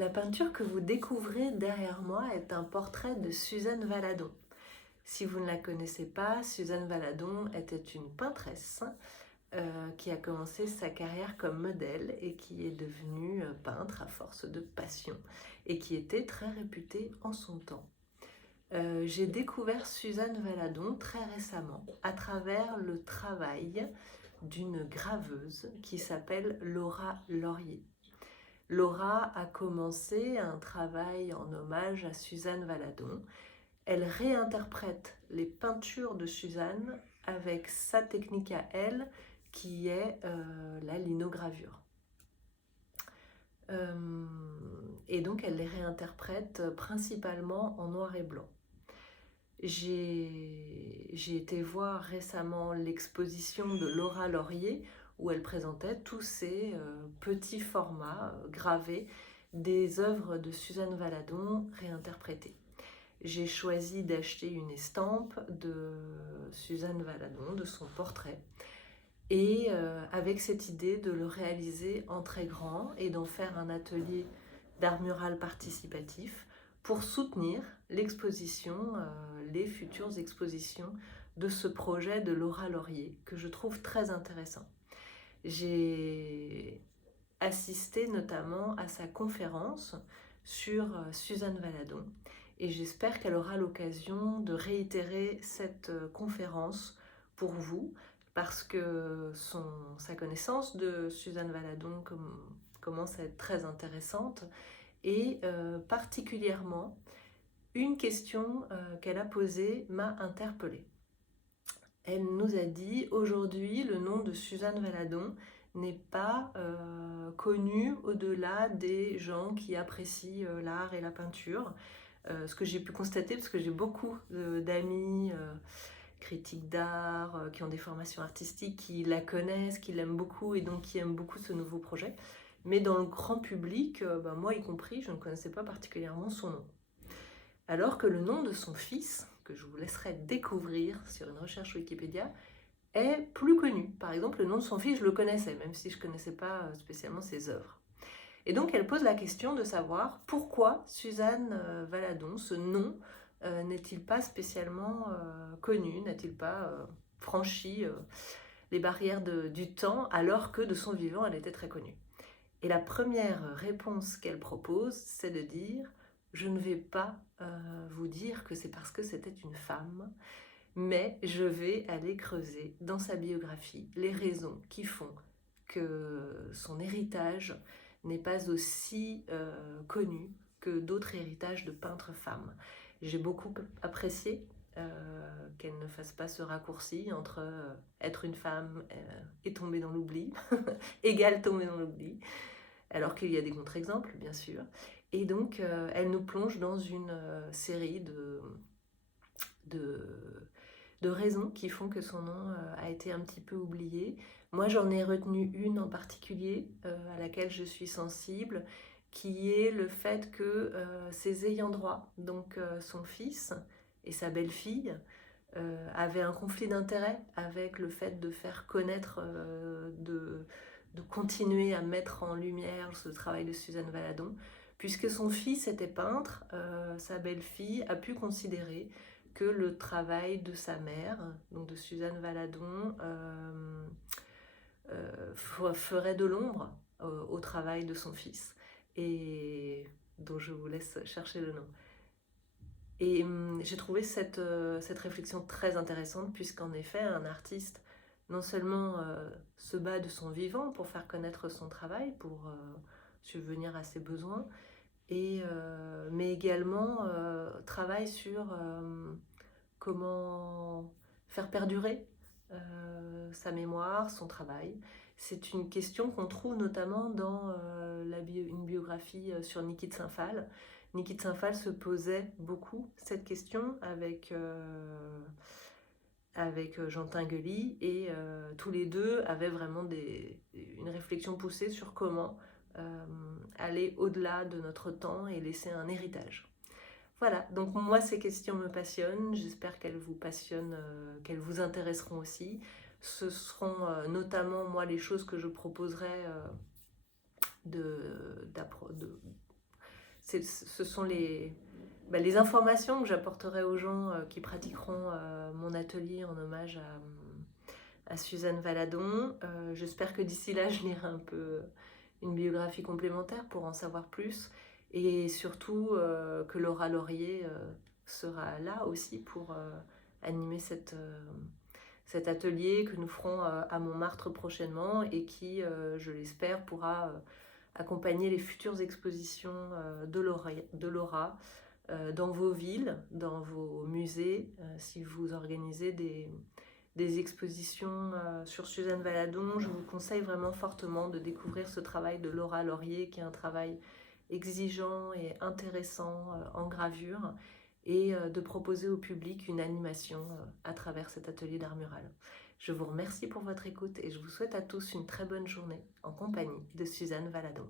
La peinture que vous découvrez derrière moi est un portrait de Suzanne Valadon. Si vous ne la connaissez pas, Suzanne Valadon était une peintresse qui a commencé sa carrière comme modèle et qui est devenue peintre à force de passion et qui était très réputée en son temps. J'ai découvert Suzanne Valadon très récemment à travers le travail d'une graveuse qui s'appelle Laura Laurier. Laura a commencé un travail en hommage à Suzanne Valadon. Elle réinterprète les peintures de Suzanne avec sa technique à elle, qui est la linogravure. Et donc elle les réinterprète principalement en noir et blanc. J'ai été voir récemment l'exposition de Laura Laurier où elle présentait tous ces petits formats gravés des œuvres de Suzanne Valadon réinterprétées. J'ai choisi d'acheter une estampe de Suzanne Valadon, de son portrait, et avec cette idée de le réaliser en très grand et d'en faire un atelier d'art mural participatif pour soutenir l'exposition, les futures expositions de ce projet de Laura Laurier que je trouve très intéressant. J'ai assisté notamment à sa conférence sur Suzanne Valadon et j'espère qu'elle aura l'occasion de réitérer cette conférence pour vous parce que sa connaissance de Suzanne Valadon commence à être très intéressante et particulièrement une question qu'elle a posée m'a interpellée. Elle nous a dit aujourd'hui le nom de Suzanne Valadon n'est pas connu au-delà des gens qui apprécient l'art et la peinture. Ce que j'ai pu constater, parce que j'ai beaucoup d'amis critiques d'art qui ont des formations artistiques, qui la connaissent, qui l'aiment beaucoup et donc qui aiment beaucoup ce nouveau projet. Mais dans le grand public, moi y compris, je ne connaissais pas particulièrement son nom. Alors que le nom de son fils, que je vous laisserai découvrir sur une recherche Wikipédia, est plus connu. Par exemple, le nom de son fils, je le connaissais, même si je ne connaissais pas spécialement ses œuvres. Et donc, elle pose la question de savoir pourquoi Suzanne Valadon, ce nom, n'est-il pas spécialement connu, n'a-t-il pas franchi les barrières du temps, alors que de son vivant, elle était très connue. Et la première réponse qu'elle propose, c'est de dire « Je ne vais pas vous dire que c'est parce que c'était une femme, mais je vais aller creuser dans sa biographie les raisons qui font que son héritage n'est pas aussi connu que d'autres héritages de peintres femmes. » J'ai beaucoup apprécié qu'elle ne fasse pas ce raccourci entre être une femme et tomber dans l'oubli, égale tomber dans l'oubli, alors qu'il y a des contre-exemples, bien sûr. Et donc, elle nous plonge dans une série de raisons qui font que son nom a été un petit peu oublié. Moi, j'en ai retenu une en particulier à laquelle je suis sensible, qui est le fait que ses ayants droit, donc son fils et sa belle-fille, avaient un conflit d'intérêts avec le fait de faire connaître, de continuer à mettre en lumière ce travail de Suzanne Valadon, puisque son fils était peintre, sa belle-fille a pu considérer que le travail de sa mère, donc de Suzanne Valadon, ferait de l'ombre au travail de son fils, et dont je vous laisse chercher le nom. Et j'ai trouvé cette réflexion très intéressante, puisqu'en effet, un artiste, non seulement se bat de son vivant pour faire connaître son travail, pour subvenir à ses besoins, mais également travaille sur comment faire perdurer sa mémoire, son travail. C'est une question qu'on trouve notamment dans une biographie sur Niki de Saint-Phal. Niki de Saint-Phal se posait beaucoup cette question avec Jean Tinguely, et tous les deux avaient vraiment une réflexion poussée sur comment aller au-delà de notre temps et laisser un héritage. Voilà, donc moi ces questions me passionnent, j'espère qu'elles vous passionnent, qu'elles vous intéresseront aussi. Ce seront notamment moi les choses que je proposerai ce sont les informations que j'apporterai aux gens qui pratiqueront mon atelier en hommage à Suzanne Valadon. J'espère que d'ici là, je lirai un peu une biographie complémentaire pour en savoir plus. Et surtout que Laura Laurier sera là aussi pour animer cet atelier que nous ferons à Montmartre prochainement et qui, je l'espère, pourra accompagner les futures expositions de Laura dans vos villes, dans vos musées, si vous organisez des expositions sur Suzanne Valadon. Je vous conseille vraiment fortement de découvrir ce travail de Laura Laurier, qui est un travail exigeant et intéressant en gravure, et de proposer au public une animation à travers cet atelier d'art mural. Je vous remercie pour votre écoute et je vous souhaite à tous une très bonne journée en compagnie de Suzanne Valadon.